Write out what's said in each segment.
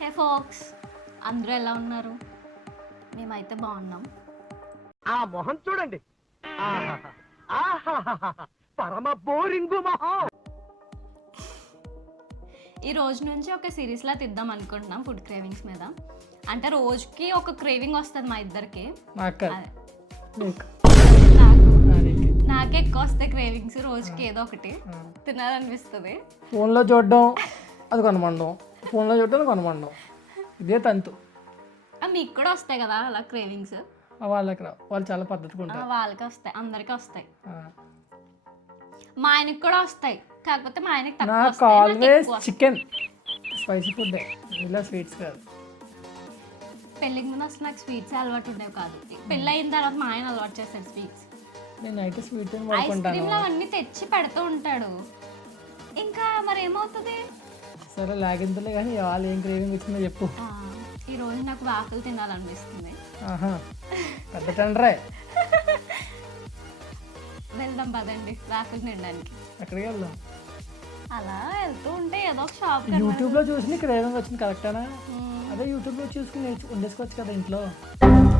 హే folks, అందరూ ఎలా ఉన్నారు? మేమైతే బాగున్నాం. ఆ మొహం చూడండి, ఆహాహా, ఆహాహాహా, పరమ బోరింగు మొహం. ఈ రోజు నుంచి ఒక సిరీస్లా తీద్దాం అనుకుంటున్నాం ఫుడ్ క్రేవింగ్స్ మీద. అంటే రోజుకి ఒక క్రేవింగ్ వస్తుంది మా ఇద్దరికి. నాకు నాకే ఎక్కువ వస్తాయి క్రేవింగ్స్. రోజుకి ఏదో ఒకటి తినాలనిపిస్తుంది. ఫోన్లో చూడడం అది కొనమండం, ఫోన్లో చూడడం అది కొనమండం, ఇదే తంతు. మీకు కూడా వస్తాయి కదా అలా క్రేవింగ్స్? వాళ్ళకి రా, వాళ్ళు చాలా పద్ధతిగా ఉంటారు. వాళ్ళకి వస్తాయి, అందరికి వస్తాయి. మా ఆయనకి కూడా వస్తాయి, కాకపోతే మా ఆయనకి తక్కువ నాకు వస్తాయి, నాకు ఆల్వేస్ ఎక్కువ వస్తాయి. చికెన్ స్పైసీ ఫుడ్, ఇలా స్వీట్స్ కాదు. పెళ్ళికి ముందు అసలు నాకు స్వీట్స్ అలవాటు ఉండేవి కాదు. పెళ్ళి అయిన తర్వాత మా ఆయన అలవాటు చేస్తాడు స్వీట్స్. నేను అయితే స్వీట్ ఐస్ వాడుకుంటాను. క్రీమ్లు అవన్నీ తెచ్చి పెడుతూ ఉంటాడు. ఇంకా మరి ఏమవుతుంది? సరే లాగింతలే కానీ వాళ్ళు ఏం క్రేవింగ్ వచ్చిందో చెప్పు. ఈ రోజు నాకు వాఫులు తినాలనిపిస్తుంది. ఆహా, పెద్ద టెండరే. వెళ్దాం పదండి వాఫులు తినడానికి. ఎక్కడికి వెళ్దాం? అలా వెళ్తూ ఉంటే ఏదో ఒక షాప్ యూట్యూబ్లో చూసి క్రేవింగ్ వచ్చింది, కరెక్టేనా? అదే యూట్యూబ్లో చూసుకుని వండేసుకోవచ్చు కదా ఇంట్లో.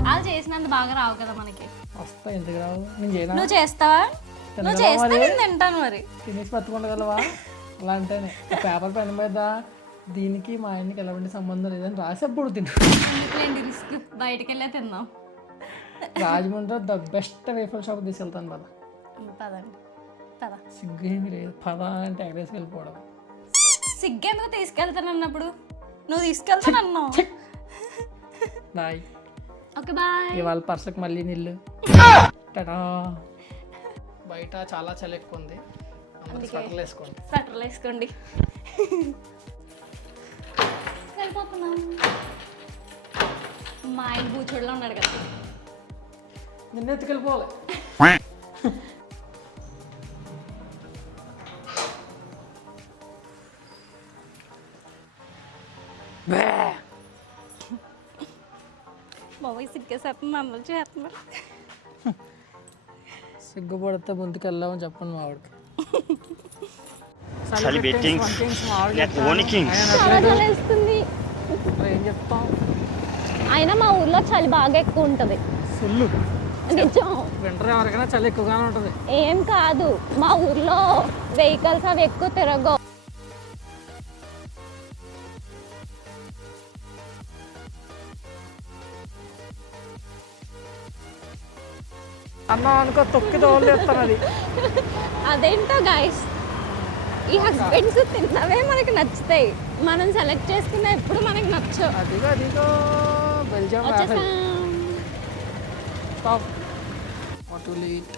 వాళ్ళు చేసినంత బాగా రావు కదా మనకి. వస్తాయి, ఎందుకు రావు? నేను చేయనా? నువ్వు చేస్తావా? నువ్వు చేస్తే నేను తింటాను. మరి తినేసి పట్టుకుండగలవా? అలా అంటేనే పేపర్ పెన్ మీద దీనికి మా ఆయనకి ఎలాంటి సంబంధం లేదని రాసి అప్పుడు ఎందుకులేండి రిస్క్, బయటకు వెళ్ళే తిందాం. Rajahmundry the best wafer shop తీసుకెళ్తాను పద. పదండి పద. సిగ్గు ఏమి లేదు, పద అంటే ఎగరేసి వెళ్ళిపోవడం. సిగ్గెందుకు తీసుకెళ్తాను అన్నప్పుడు? నువ్వు తీసుకెళ్తానన్నావు. బాయ్. Okay bye. ఇవాళ పర్సకు మళ్ళీ నీళ్ళు. టటా. బయట చాలా చలి ఎక్కువ ఉంది, అందరూ స్వెటర్లు వేసుకోండి. స్వెటర్లు వేసుకోండి. వెళ్ళిపోతున్నాం. మా ఆయన బూచోడులో ఉన్నాడు కదా. నిన్న ఎత్తుకెళ్ళిపోవాలి. బాబాయ్ సిగ్గేసేస్తుంది, అందరూ చేస్తున్నారు. సిగ్గుపడితే ముందుకు వెళ్ళామని చెప్పండి మా వాడికి. ఏం చెప్తాం? అయినా మా ఊర్లో చలి బాగా ఎక్కువ ఉంటుంది. ఫుల్ నిజం. వింటర్ ఎవరికైనా చలి ఎక్కువగానే ఉంటుంది. ఏం కాదు, మా ఊర్లో వెహికల్స్ అవి ఎక్కువ తిరగవు. అన్నా అనుకో తొక్కి తోలు చెప్తాను అది. అదేంటో గైస్, ఈ హస్బెండ్స్ తిన్నవే మనకి నచ్చుతాయి, మనం సెలెక్ట్ చేసుకున్న ఎప్పుడు మనకి నచ్చవు. అదిగో అదిగో బెల్జియం వచ్చేసాం. స్టాప్. What to eat?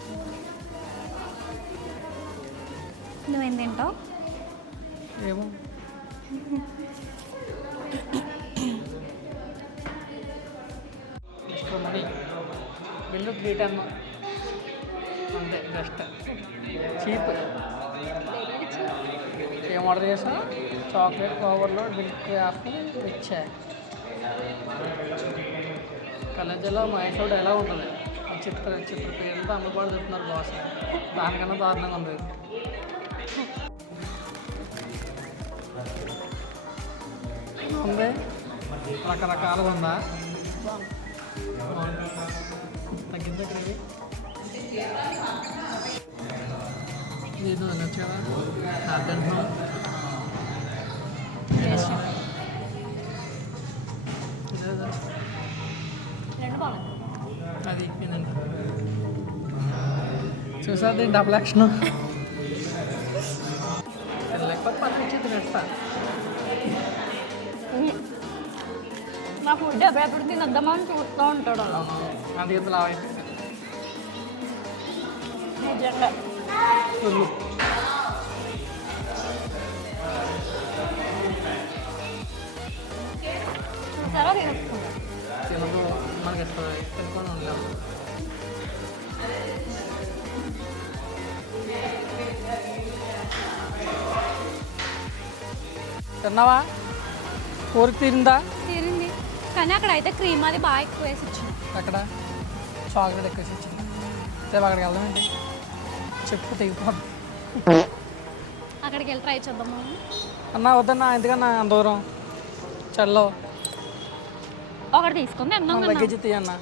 నువ్వేం తింటావు? ఏమో మనీ బిల్లు 310 అంతే, బెస్ట్ చీప్. ఏం ఆర్డర్ చేసా? చాక్లెట్ ఓవర్లోడ్ మిల్క్ యాపిల్ ఇచ్చా. కాలేజీలో మైసూర్ ఎలా ఉంటుంది? చిత్ర పేరుతో అమ్మబడి చెప్తున్నారు బాస్. దానికన్నా దారుణంగా ఉంది. ఉంది, రకరకాలుగా ఉందా? తగ్గిందా గ్రేవీ? ఇది నచ్చు కదా దాంట్లో అది ఇప్పిందండి. చూసా దీని డబుల్ యాక్షన్ లేకపోతే పట్టించేది నెట్ట. మా ఫుడ్ ఎప్పుడెప్పుడు తినొద్దామని చూస్తూ ఉంటాడు అలా. అందుకే లావ్ అయిపోయింది. నిజంగా చూసారా తినేసుకుంటా. తినదు, మనకి ఇష్టం తినుకొని ఉండలేము. తిన్నావా? కోరిక తీరిందా? తీరింది, కానీ అక్కడ అయితే క్రీమ్ అది బాగా ఎక్కువ వేసి ఇచ్చింది. అక్కడ చాక్లెట్ ఎక్కువ ఇచ్చింది. రేపు అక్కడికి వెళ్దామండి, చెప్పు తెగిపోద్ది. అక్కడికి వెళ్ళి ట్రై చేద్దాము. అన్నా వద్దన్నా, ఎందుకన్నా అంత దూరం? చల్లో ఒకటి తీసుకుంది మన అన్నాం లగేజ్ తీయన్న,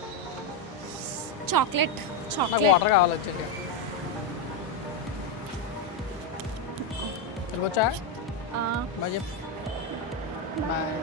చాక్లెట్ నాకు చాక్లెట్ వాటర్ కావాలి వచ్చేసి. వెళ్ళిపోవచ్చా? బాయ్ చెప్పు. బాయ్.